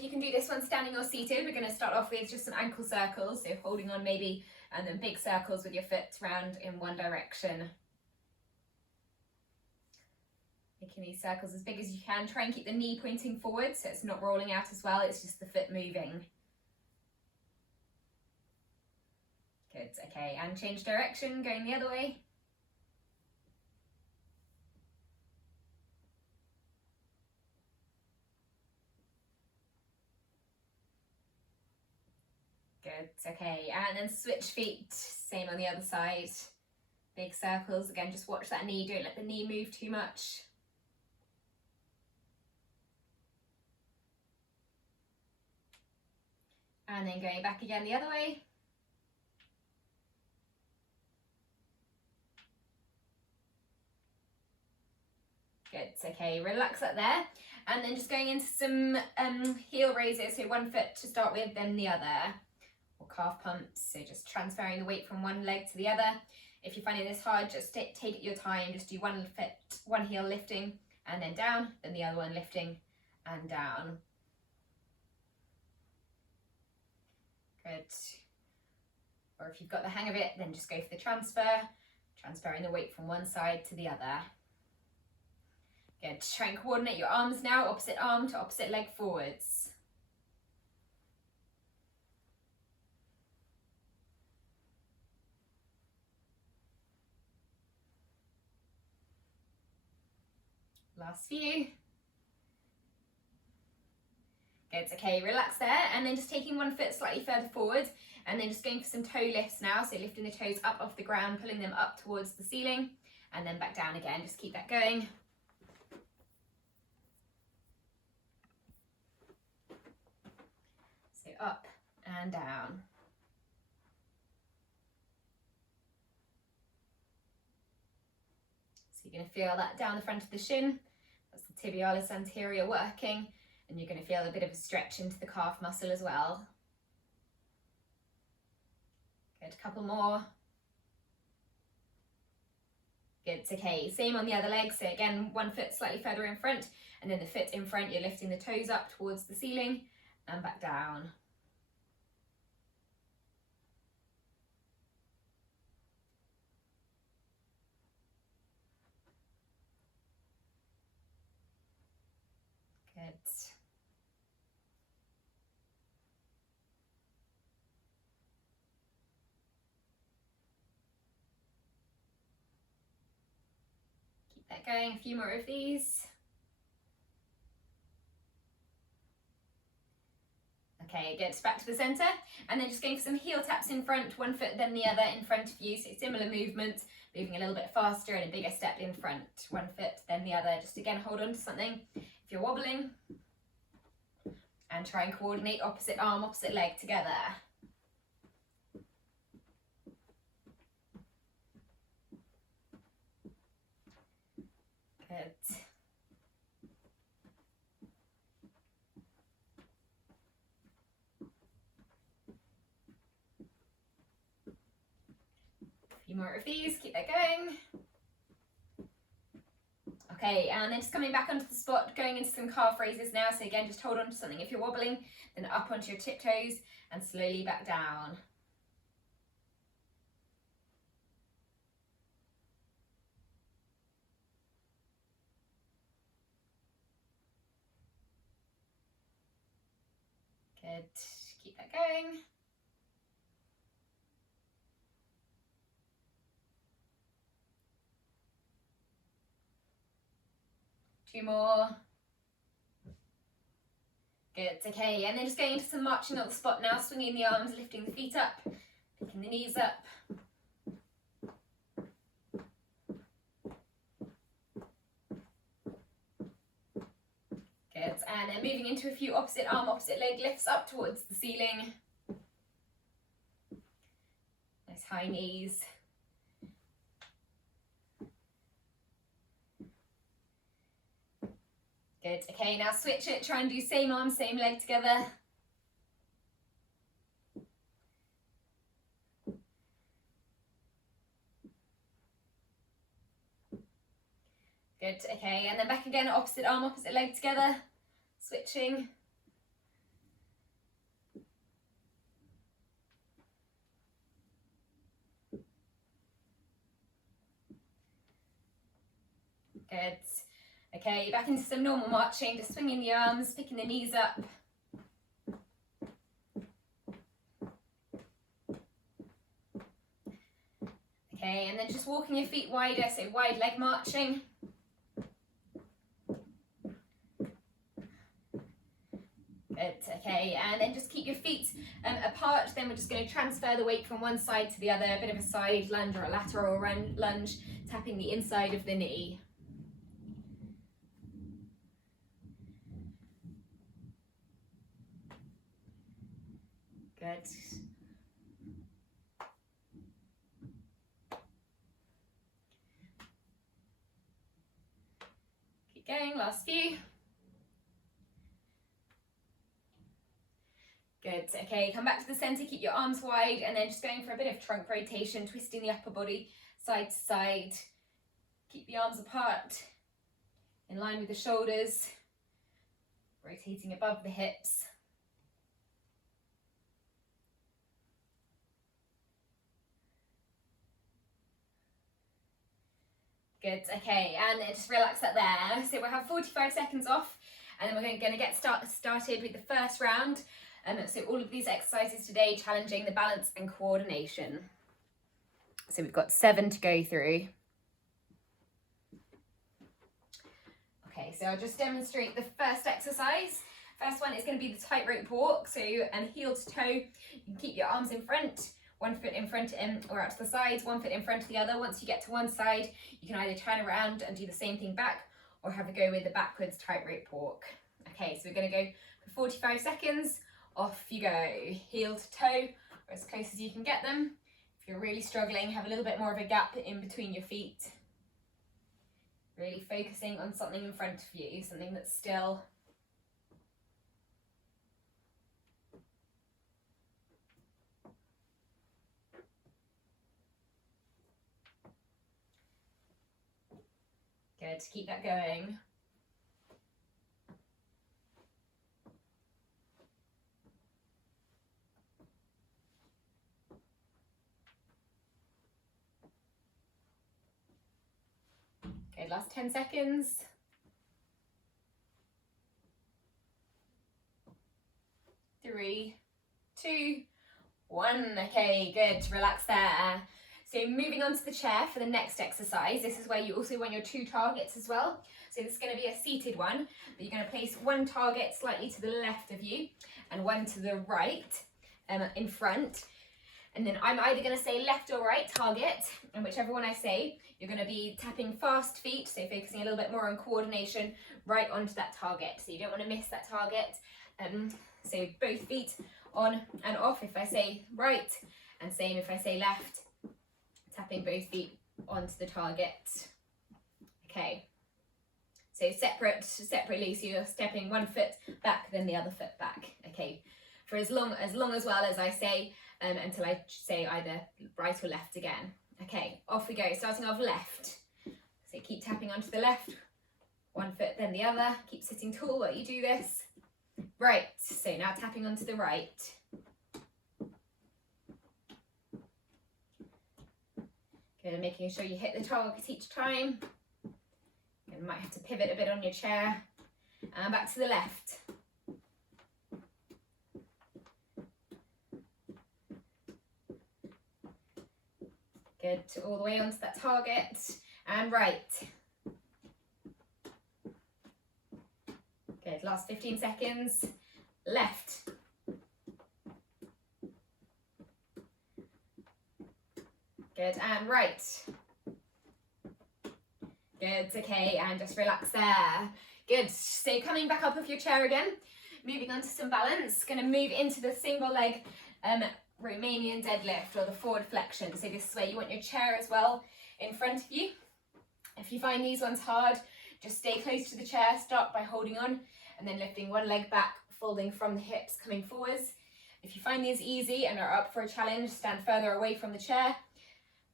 You can do this one standing or seated. We're going to start off with just some ankle circles, so holding on maybe, and then big circles with your foot round in one direction. Making these circles as big as you can. Try and keep the knee pointing forward so it's not rolling out as well, it's just the foot moving. Good, okay, and change direction, going the other way. Good, okay, and then switch feet, same on the other side. Big circles, again, just watch that knee, don't let the knee move too much. And then going back again the other way. Good, okay, relax that there. And then just going into some heel raises, so one foot to start with, then the other. Or calf pumps, so just transferring the weight from one leg to the other. If you're finding this hard, just take it your time, just do one foot, one heel lifting, and then down, then the other one lifting and down. Good. Or if you've got the hang of it, then just go for the transfer, transferring the weight from one side to the other. Good. Try and coordinate your arms now, opposite arm to opposite leg forwards. Last few. Good, okay, relax there, and then just taking one foot slightly further forward, and then just going for some toe lifts now, so lifting the toes up off the ground, pulling them up towards the ceiling, and then back down again, just keep that going. So up and down. So you're going to feel that down the front of the shin, that's the tibialis anterior working, and you're going to feel a bit of a stretch into the calf muscle as well. Good, a couple more. Good, okay, same on the other leg, so again, one foot slightly further in front, and then the foot in front, you're lifting the toes up towards the ceiling, and back down. Good. Keep that going, a few more of these. Okay, good, back to the centre, and then just going for some heel taps in front, one foot then the other in front of you, so similar movement, moving a little bit faster and a bigger step in front, one foot then the other, just again hold on to something if you're wobbling, and try and coordinate opposite arm, opposite leg together. Good. A few more of these, keep that going. Okay, and then just coming back onto the spot, going into some calf raises now. So again, just hold on to something if you're wobbling, then up onto your tiptoes and slowly back down. Good, keep that going. Two more. Good, okay, and then just going into some marching on the spot now, swinging the arms, lifting the feet up, picking the knees up. Good, and then moving into a few opposite arm, opposite leg lifts up towards the ceiling. Nice high knees. Good, okay, now switch it, try and do same arm, same leg together. Good, okay, and then back again, opposite arm, opposite leg together, switching. Good. Okay, back into some normal marching, just swinging the arms, picking the knees up. Okay, and then just walking your feet wider, so wide leg marching. Good, okay, and then just keep your feet apart. Then we're just going to transfer the weight from one side to the other, a bit of a side lunge or a lateral lunge, tapping the inside of the knee. Good. Keep going, last few. Good, okay, come back to the center, keep your arms wide, and then just going for a bit of trunk rotation, twisting the upper body side to side. Keep the arms apart, in line with the shoulders, rotating above the hips. Good, okay, and then just relax that there. So we'll have 45 seconds off, and then we're going to get started with the first round. So all of these exercises today challenging the balance and coordination. So we've got 7 to go through. Okay, so I'll just demonstrate the first exercise. First one is going to be the tightrope walk. So and heel to toe, you can keep your arms in front, one foot in front or out to the sides, one foot in front of the other. Once you get to one side, you can either turn around and do the same thing back, or have a go with the backwards tightrope walk. Okay, so we're going to go for 45 seconds. Off you go, heel to toe, or as close as you can get them. If you're really struggling, have a little bit more of a gap in between your feet. Really focusing on something in front of you, something that's still. Good, keep that going. Okay, last 10 seconds. 3, 2, 1. Okay, good, relax there. So moving on to the chair for the next exercise. This is where you also want your 2 targets as well. So this is going to be a seated one, but you're going to place one target slightly to the left of you and one to the right in front. And then I'm either going to say left or right target, and whichever one I say, you're going to be tapping fast feet, so focusing a little bit more on coordination right onto that target. So you don't want to miss that target. So both feet on and off if I say right, and same if I say left, tapping both feet onto the target. Okay, so separately, so you're stepping one foot back, then the other foot back. Okay, for as long as well as I say, until I say either right or left again. Okay, off we go, starting off left. So keep tapping onto the left, one foot then the other, keep sitting tall while you do this. Right, so now tapping onto the right. Good, and making sure you hit the target each time. You might have to pivot a bit on your chair. And back to the left. Good, all the way onto that target. And right. Good, last 15 seconds. Left. Good, and right. Good, okay, and just relax there. Good, so coming back up off your chair again, moving on to some balance. Going to move into the single leg Romanian deadlift, or the forward flexion. So this is where you want your chair as well in front of you. If you find these ones hard, just stay close to the chair, start by holding on and then lifting one leg back, folding from the hips, coming forwards. If you find these easy and are up for a challenge, stand further away from the chair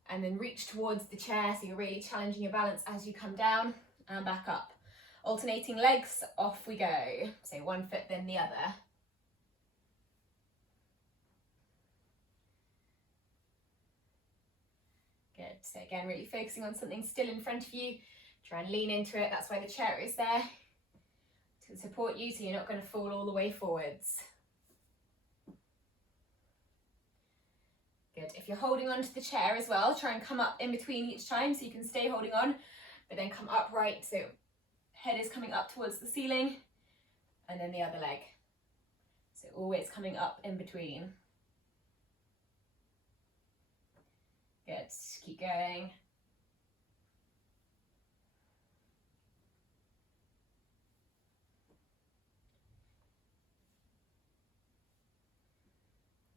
and then reach towards the chair, so you're really challenging your balance as you come down and back up. Alternating legs, off we go. So one foot then the other. Good, so again, really focusing on something still in front of you, Try and lean into it. That's why the chair is there, to support you so you're not going to fall all the way forwards. Good. If you're holding on to the chair as well, try and come up in between each time so you can stay holding on, but then come upright so head is coming up towards the ceiling, and then the other leg. So always coming up in between. Good. Keep going.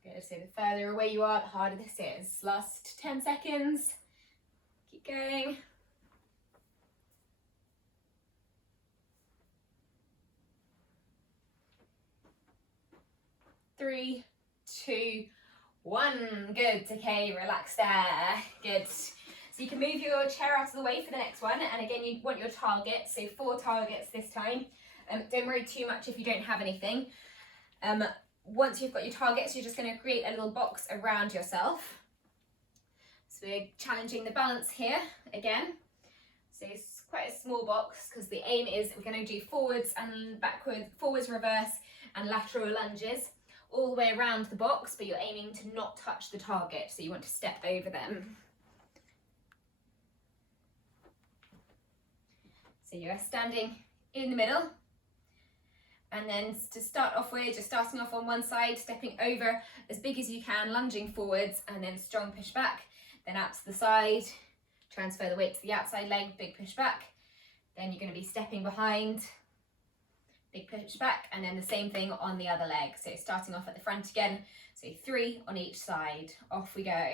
Good. So the further away you are, the harder this is. Last 10 seconds. Keep going. 3, 2, 1. Good. Okay, relax there. Good. So you can move your chair out of the way for the next one, and again you want your target, so 4 targets this time. Don't worry too much if you don't have anything. Once you've got your targets, you're just going to create a little box around yourself. So we're challenging the balance here again. So it's quite a small box because the aim is we're going to do forwards and backwards, forwards, reverse and lateral lunges all the way around the box, but you're aiming to not touch the target, so you want to step over them. So you're standing in the middle, and then to start off with, just starting off on one side, stepping over as big as you can, lunging forwards, and then strong push back, then out to the side, transfer the weight to the outside leg, big push back, then you're going to be stepping behind, big push back, and then the same thing on the other leg. So starting off at the front again, so 3 on each side, off we go.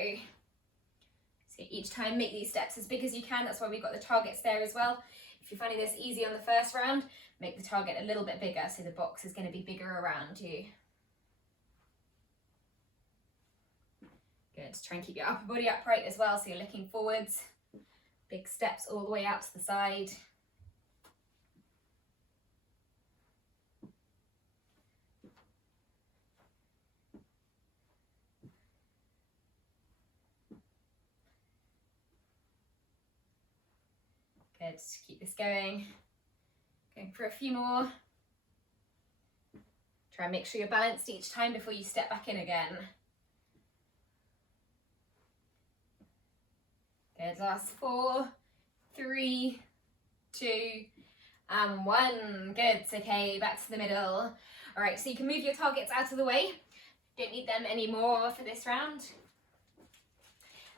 So each time make these steps as big as you can, that's why we've got the targets there as well. If you're finding this easy on the first round, make the target a little bit bigger, so the box is going to be bigger around you. Good, try and keep your upper body upright as well, so you're looking forwards. Big steps all the way out to the side. Good, keep this going. Going for a few more. Try and make sure you're balanced each time before you step back in again. Good, last 4, 3, 2, and 1. Good, okay, back to the middle. All right, so you can move your targets out of the way. Don't need them anymore for this round.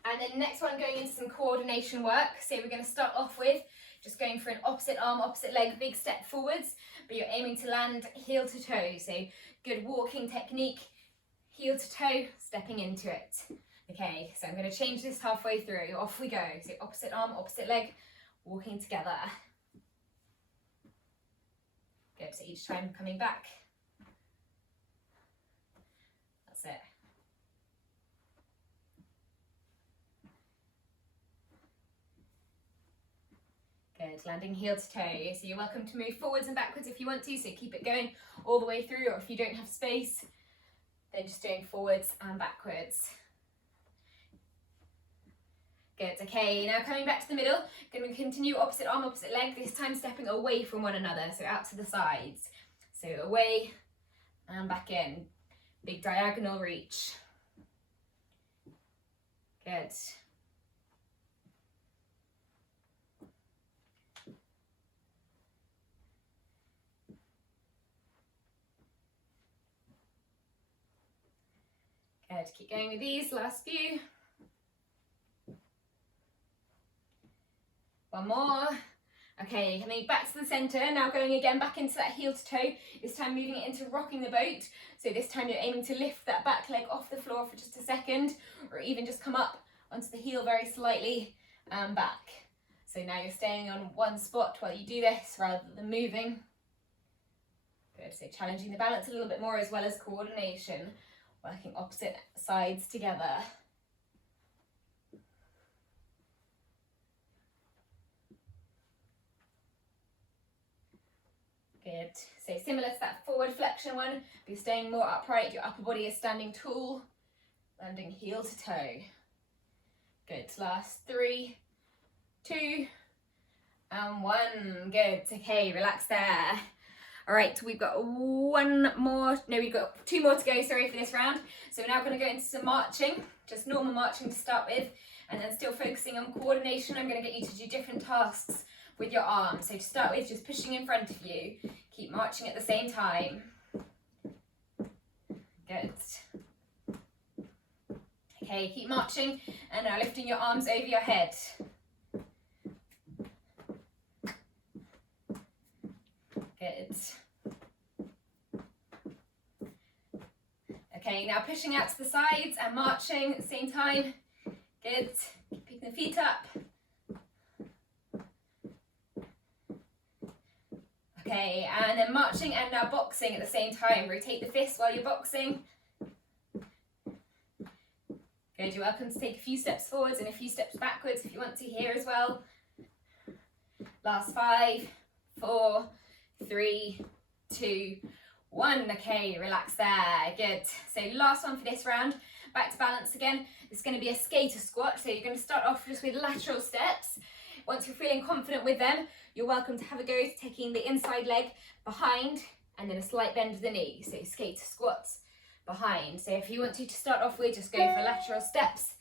And then next one, going into some coordination work. So we're going to start off with just going for an opposite arm, opposite leg, big step forwards, but you're aiming to land heel to toe. So good walking technique, heel to toe, stepping into it. Okay, so I'm going to change this halfway through. Off we go. So opposite arm, opposite leg, walking together. Good, so each time coming back. That's it. Good, landing heel to toe. So you're welcome to move forwards and backwards if you want to, so keep it going all the way through, or if you don't have space, then just doing forwards and backwards. Good, okay, now coming back to the middle, going to continue opposite arm, opposite leg, this time stepping away from one another, so out to the sides. So away and back in. Big diagonal reach. Good. Good, keep going with these, last few. One more. Okay, coming back to the centre, now going again back into that heel to toe, this time moving it into rocking the boat. So this time you're aiming to lift that back leg off the floor for just a second, or even just come up onto the heel very slightly and back. So now you're staying on one spot while you do this rather than moving. Good, so challenging the balance a little bit more as well as coordination, working opposite sides together. Good, so similar to that forward flexion one, but you're staying more upright, your upper body is standing tall, landing heel to toe. Good, last 3, 2, And 1, good. Okay, relax there. All right, we've got one more, no, we've got 2 more to go, sorry, for this round. So we're now gonna go into some marching, just normal marching to start with, and then still focusing on coordination. I'm gonna get you to do different tasks with your arms. So to start with, just pushing in front of you. Keep marching at the same time. Good. Okay, keep marching, and now lifting your arms over your head. Good. Okay, now pushing out to the sides and marching at the same time. Good. Keep the feet up. Okay, and then marching and now boxing at the same time. Rotate the fists while you're boxing. Good, you're welcome to take a few steps forwards and a few steps backwards if you want to here as well. Last 5, 4, 3, 2, 1. Okay, relax there. Good. So last one for this round. Back to balance again. It's going to be a skater squat. So you're going to start off just with lateral steps. Once you're feeling confident with them, you're welcome to have a go taking the inside leg behind and then a slight bend of the knee. So skater squats behind. So if you want to start off with, just go for lateral steps,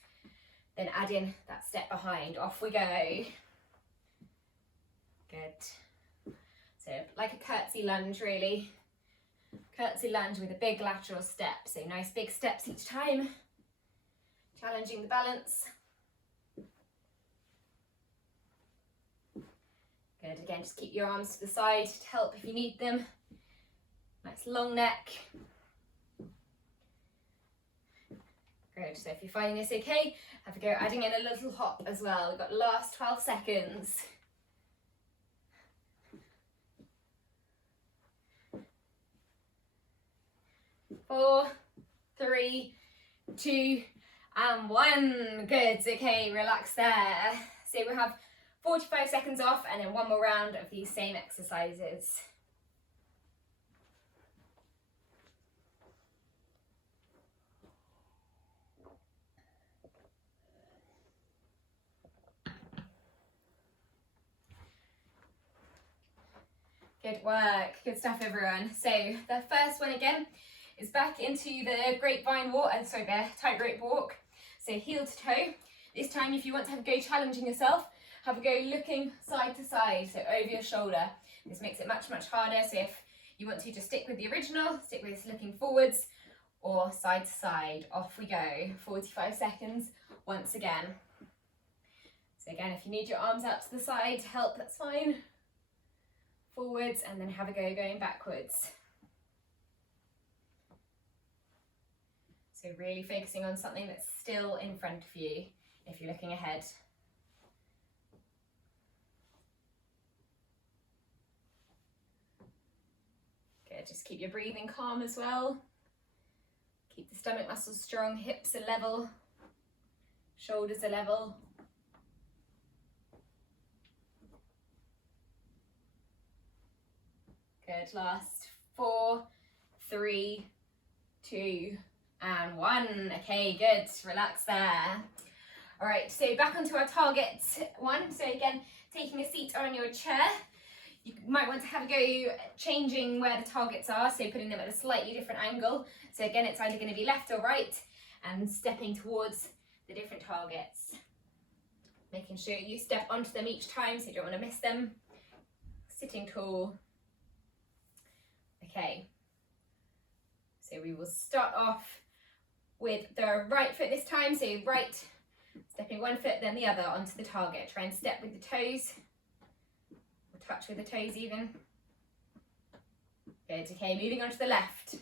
then add in that step behind. Off we go. Good. So like a curtsy lunge really. Curtsy lunge with a big lateral step. So nice big steps each time. Challenging the balance. Good, again, just keep your arms to the side to help if you need them. Nice long neck. Good, so if you're finding this okay, have a go adding in a little hop as well. We've got the last 12 seconds. 4, 3, 2, and 1. Good, okay, relax there. So we have 45 seconds off and then one more round of these same exercises. Good work, good stuff everyone. So the first one again is back into the grapevine walk, the tightrope walk. So heel to toe. This time if you want to have a go challenging yourself, have a go looking side to side, so over your shoulder. This makes it much, much harder. So if you want to just stick with the original, stick with this looking forwards or side to side. Off we go, 45 seconds once again. So again, if you need your arms out to the side to help, that's fine. Forwards and then have a go going backwards. So really focusing on something that's still in front of you if you're looking ahead. Good, just keep your breathing calm as well. Keep the stomach muscles strong, hips are level, shoulders are level. Good, last 4, 3, 2, and 1. Okay, good, relax there. All right, so back onto our target one. So again, taking a seat on your chair. You might want to have a go changing where the targets are, so putting them at a slightly different angle. So again, it's either going to be left or right, and stepping towards the different targets. Making sure you step onto them each time, so you don't want to miss them. Sitting tall. Okay, so we will start off with the right foot this time, so right, stepping one foot then the other onto the target. Try and step with the toes, or touch with the toes even. Good, okay, moving on to the left.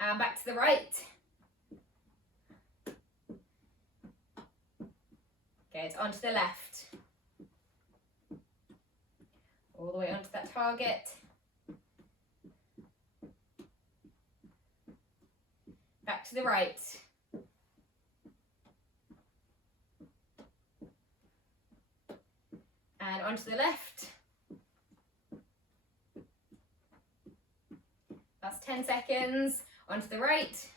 And back to the right. Good, onto the left. All the way onto that target. Back to the right. And onto the left. Last 10 seconds. Onto the right.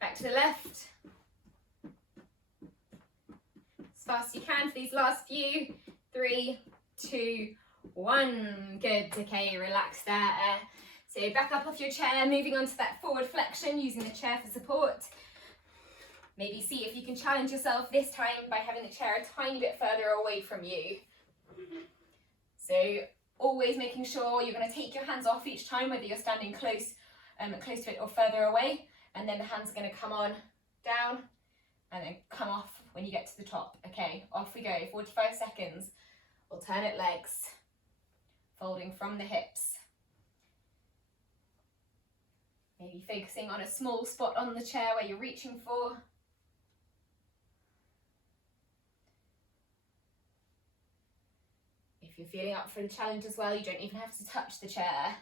Back to the left. fast as you can for these last few. 3, 2, 1. Good. Okay, relax there. So back up off your chair, moving on to that forward flexion, using the chair for support. Maybe see if you can challenge yourself this time by having the chair a tiny bit further away from you. So always making sure you're going to take your hands off each time, whether you're standing close to it or further away, and then the hands are going to come on, down, and then come off when you get to the top. Okay, off we go, 45 seconds. Alternate legs, folding from the hips. Maybe focusing on a small spot on the chair where you're reaching for. If you're feeling up for the challenge as well, you don't even have to touch the chair.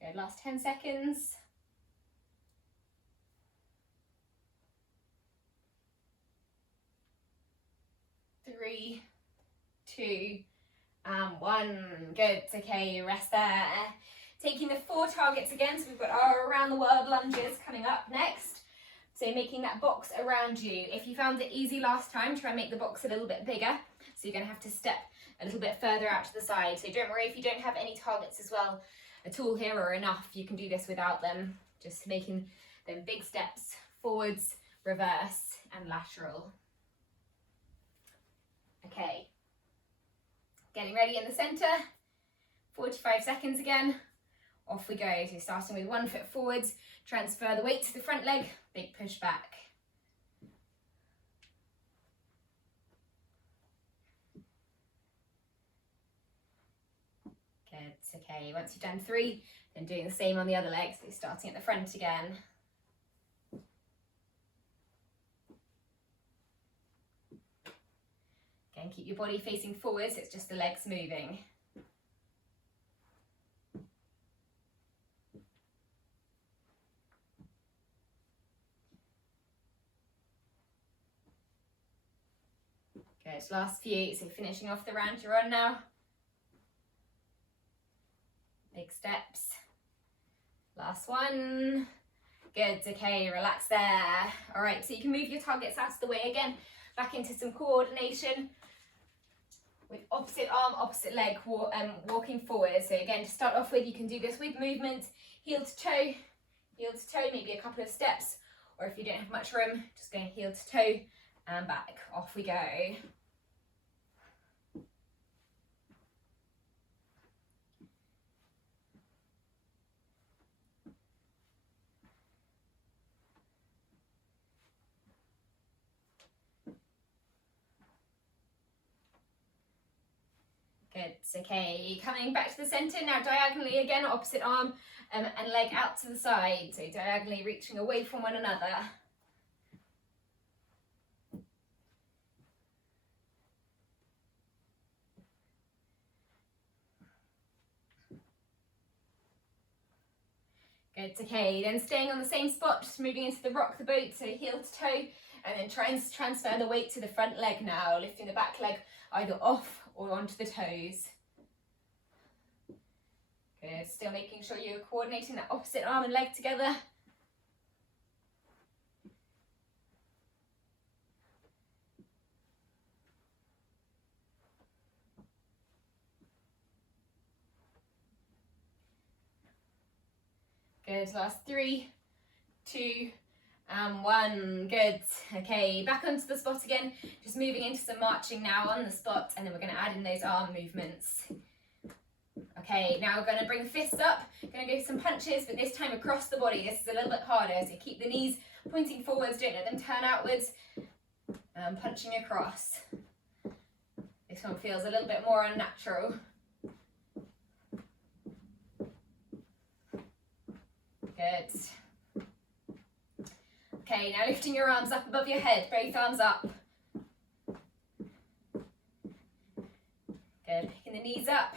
Good, last 10 seconds. 3, 2, and 1. Good. Okay, rest there. Taking the 4 targets again, so we've got our around the world lunges coming up next. So making that box around you. If you found it easy last time, try and make the box a little bit bigger. So you're going to have to step a little bit further out to the side. So don't worry if you don't have any targets as well at all here or enough. You can do this without them. Just making them big steps forwards, reverse, and lateral. Okay, getting ready in the centre, 45 seconds again, off we go. So starting with 1 foot forwards, transfer the weight to the front leg, big push back. Good, okay, once you've done 3, then doing the same on the other leg, so starting at the front again. Again, keep your body facing forwards, it's just the legs moving. Good, last few, so finishing off the round you're on now. Big steps. Last one. Good, okay, relax there. All right, so you can move your targets out of the way again, back into some coordination with opposite arm, opposite leg, walking forward. So again, to start off with, you can do this with movement, heel to toe, maybe a couple of steps, or if you don't have much room, just going heel to toe and back. Off we go. Good, okay, coming back to the centre, now diagonally again, opposite arm and leg out to the side, so diagonally reaching away from one another. Good, okay, then staying on the same spot, just moving into the rock the boat, so heel to toe, and then try and transfer the weight to the front leg now, lifting the back leg either off or onto the toes. Good, still making sure you're coordinating that opposite arm and leg together. Good, last 3, 2, and 1. Good, okay, back onto the spot again, just moving into some marching now on the spot, and then we're going to add in those arm movements. Okay, now we're going to bring the fists up, going to go some punches, but this time across the body. This is a little bit harder, so keep the knees pointing forwards, don't let them turn outwards, and punching across. This one feels a little bit more unnatural. Good. Okay, now lifting your arms up above your head, both arms up. Good, picking the knees up.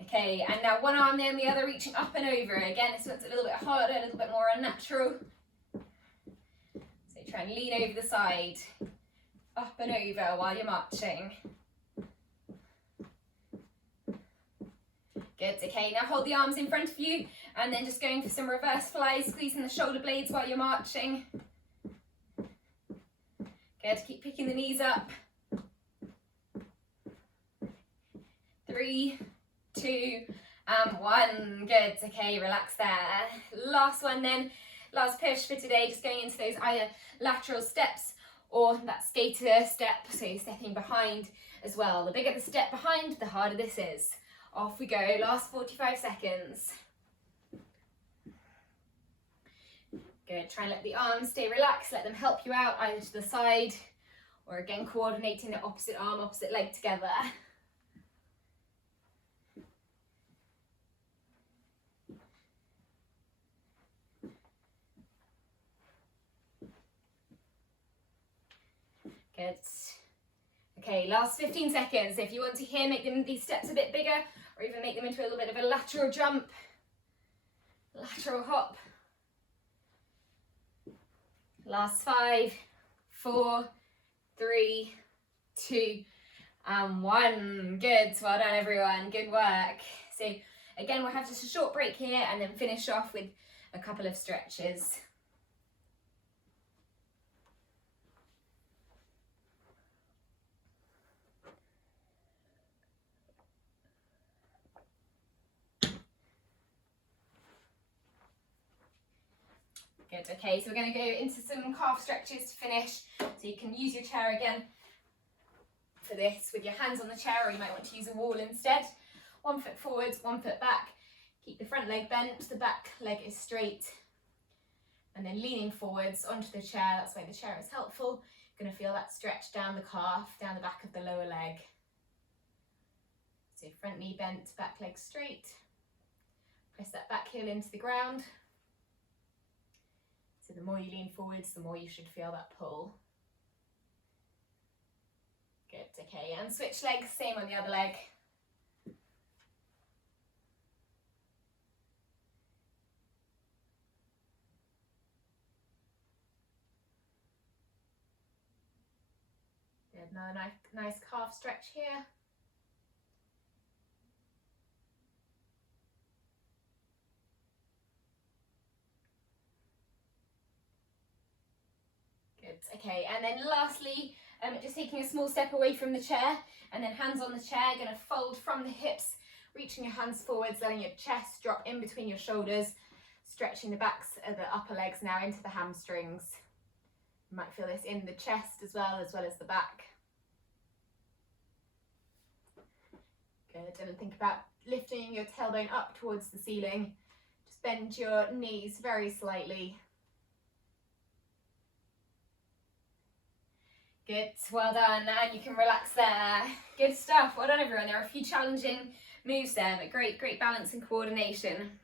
Okay, and now one arm then the other reaching up and over. Again, this one's a little bit harder, a little bit more unnatural. So try and lean over the side. up and over while you're marching. Good, okay, now hold the arms in front of you and then just going for some reverse flies, squeezing the shoulder blades while you're marching. Good, keep picking the knees up. 3, 2, and 1. Good, okay, relax there. Last one then, last push for today, just going into those either lateral steps or that skater step, so you're stepping behind as well. The bigger the step behind, the harder this is. Off we go, last 45 seconds. Good, try and let the arms stay relaxed, let them help you out either to the side or again coordinating the opposite arm, opposite leg together. Good. Okay, last 15 seconds. If you want to here, make these steps a bit bigger or even make them into a little bit of a lateral jump, lateral hop. Last 5, 4, 3, 2, and 1. Good, well done everyone, good work. So again, we'll have just a short break here and then finish off with a couple of stretches. Good, okay, so we're going to go into some calf stretches to finish. So you can use your chair again for this with your hands on the chair, or you might want to use a wall instead. 1 foot forwards, 1 foot back. Keep the front leg bent, the back leg is straight. And then leaning forwards onto the chair, that's why the chair is helpful. You're going to feel that stretch down the calf, down the back of the lower leg. So front knee bent, back leg straight. Press that back heel into the ground. So the more you lean forwards, the more you should feel that pull. Good, okay, and switch legs, same on the other leg. Good, now a nice calf stretch here. Good, okay, and then lastly, just taking a small step away from the chair and then hands on the chair, going to fold from the hips, reaching your hands forwards, letting your chest drop in between your shoulders, stretching the backs of the upper legs now into the hamstrings. You might feel this in the chest as well as the back. Good, and think about lifting your tailbone up towards the ceiling. Just bend your knees very slightly. Good, well done, and you can relax there. Good stuff, well done everyone. There are a few challenging moves there, but great balance and coordination.